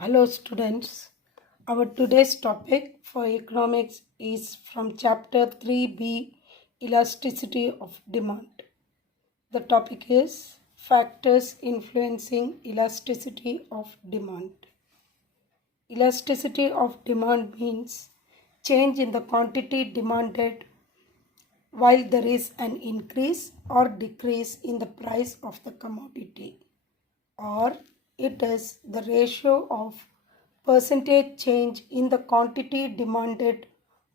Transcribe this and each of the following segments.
Hello students, our today's topic for economics is from chapter 3b Elasticity of Demand. The topic is Factors Influencing Elasticity of Demand. Elasticity of demand means change in the quantity demanded while there is an increase or decrease in the price of the commodity, or it is the ratio of percentage change in the quantity demanded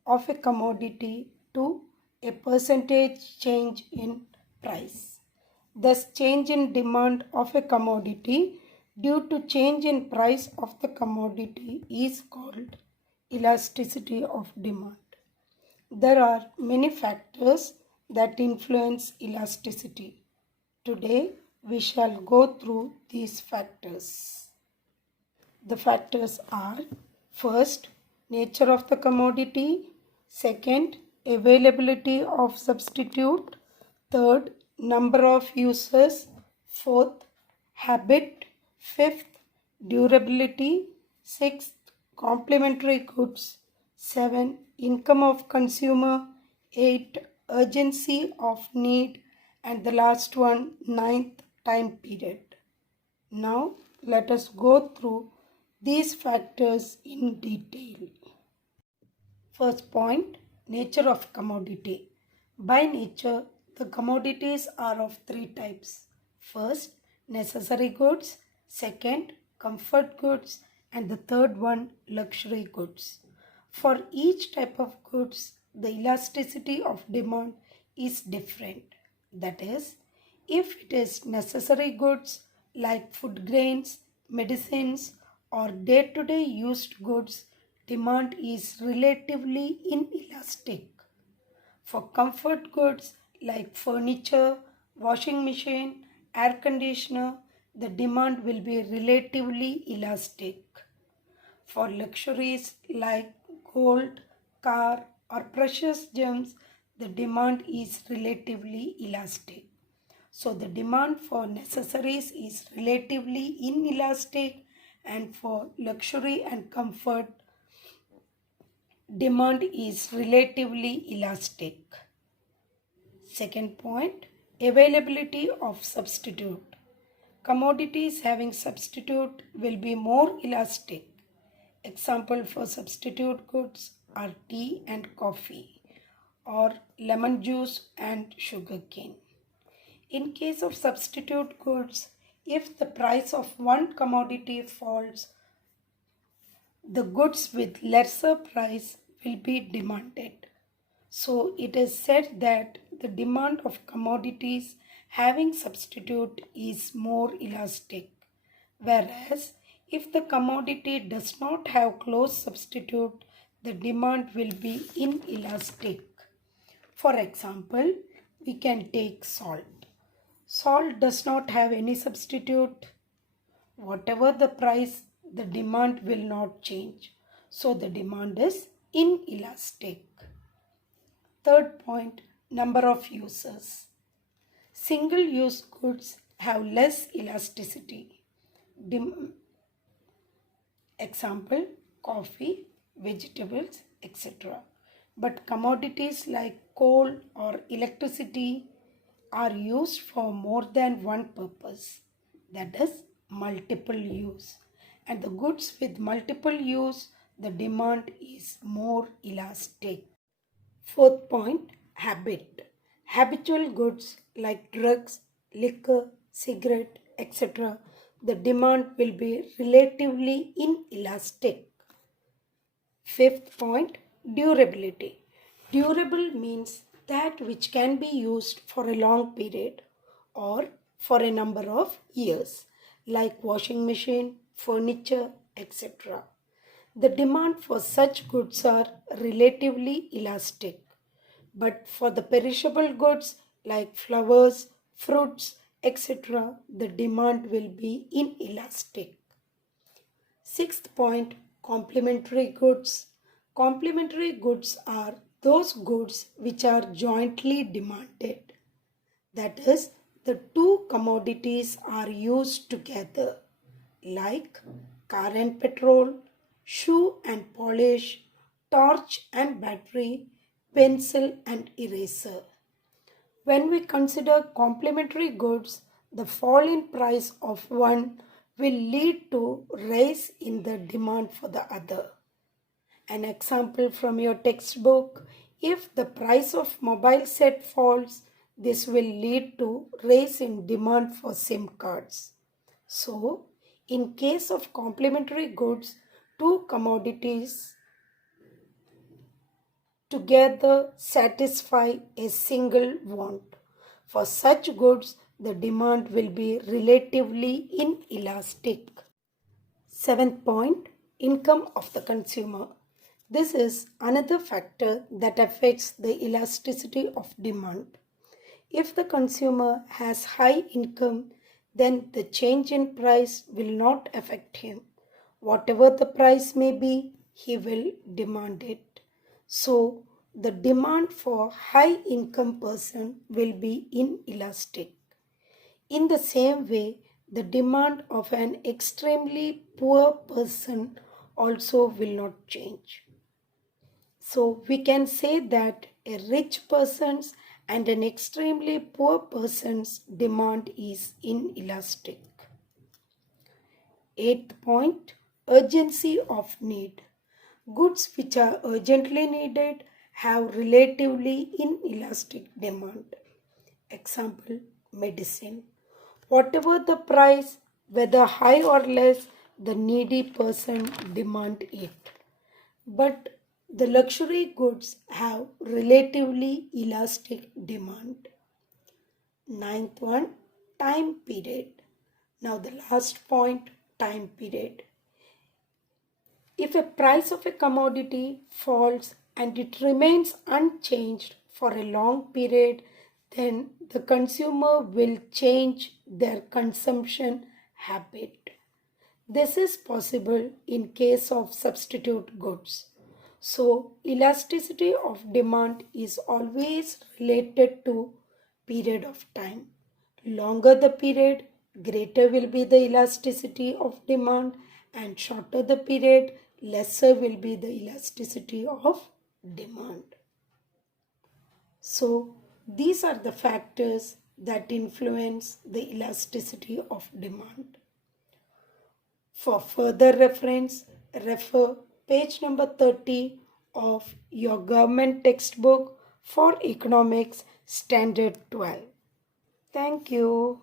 of a commodity to a percentage change in price. Thus, change in demand of a commodity due to change in price of the commodity is called elasticity of demand. There are many factors that influence elasticity. Today, we shall go through these factors. The factors are: first, nature of the commodity; second, availability of substitute; third, number of users; fourth, habit; fifth, durability; sixth, complementary goods; 7, income of consumer; 8, urgency of need; and the last one, ninth, time period. Now let us go through these factors in detail. First point, nature of commodity. By nature, the commodities are of three types. First, necessary goods; second, comfort goods; and the third one, luxury goods. For each type of goods, the elasticity of demand is different. That is, if it is necessary goods like food grains, medicines, or day-to-day used goods, demand is relatively inelastic. For comfort goods like furniture, washing machine, air conditioner, the demand will be relatively elastic. For luxuries like gold, car, or precious gems, the demand is relatively elastic. So the demand for necessaries is relatively inelastic, and for luxury and comfort, demand is relatively elastic. Second point, availability of substitute. Commodities having substitute will be more elastic. Example for substitute goods are tea and coffee, or lemon juice and sugarcane. In case of substitute goods, if the price of one commodity falls, the goods with lesser price will be demanded. So it is said that the demand of commodities having substitute is more elastic, whereas if the commodity does not have close substitute, the demand will be inelastic. For example, we can take salt. Salt does not have any substitute. Whatever the price, the demand will not change. So the demand is inelastic. Third point, number of users. Single-use goods have less elasticity. Example, coffee, vegetables, etc. But commodities like coal or electricity are used for more than one purpose, that is, multiple use. And the goods with multiple use, the demand is more elastic. Fourth point, habit. Habitual goods like drugs, liquor, cigarette, etc., the demand will be relatively inelastic. Fifth point, durability. Durable means that which can be used for a long period or for a number of years, like washing machine, furniture, etc. The demand for such goods are relatively elastic. But for the perishable goods like flowers, fruits, etc., the demand will be inelastic. Sixth point, complementary goods. Complementary goods are those goods which are jointly demanded. That is, the two commodities are used together, like car and petrol, shoe and polish, torch and battery, pencil and eraser. When we consider complementary goods, the fall in price of one will lead to rise in the demand for the other. An example from your textbook: if the price of mobile set falls, this will lead to rise in demand for SIM cards. So, in case of complementary goods, two commodities together satisfy a single want. For such goods, the demand will be relatively inelastic. Seventh point: income of the consumer. This is another factor that affects the elasticity of demand. If the consumer has high income, then the change in price will not affect him. Whatever the price may be, he will demand it. So, the demand for high income person will be inelastic. In the same way, the demand of an extremely poor person also will not change. So we can say that a rich person's and an extremely poor person's demand is inelastic. Eighth point: urgency of need. Goods which are urgently needed have relatively inelastic demand. Example: medicine. Whatever the price, whether high or less, the needy person demand it. But the luxury goods have relatively elastic demand. Ninth one: time period. Now the last point: time period. If a price of a commodity falls and it remains unchanged for a long period, then the consumer will change their consumption habit. This is possible in case of substitute goods. So, elasticity of demand is always related to period of time. Longer the period, greater will be the elasticity of demand, and shorter the period, lesser will be the elasticity of demand. So, these are the factors that influence the elasticity of demand. For further reference, refer page number 30 of your government textbook for economics standard 12. Thank you.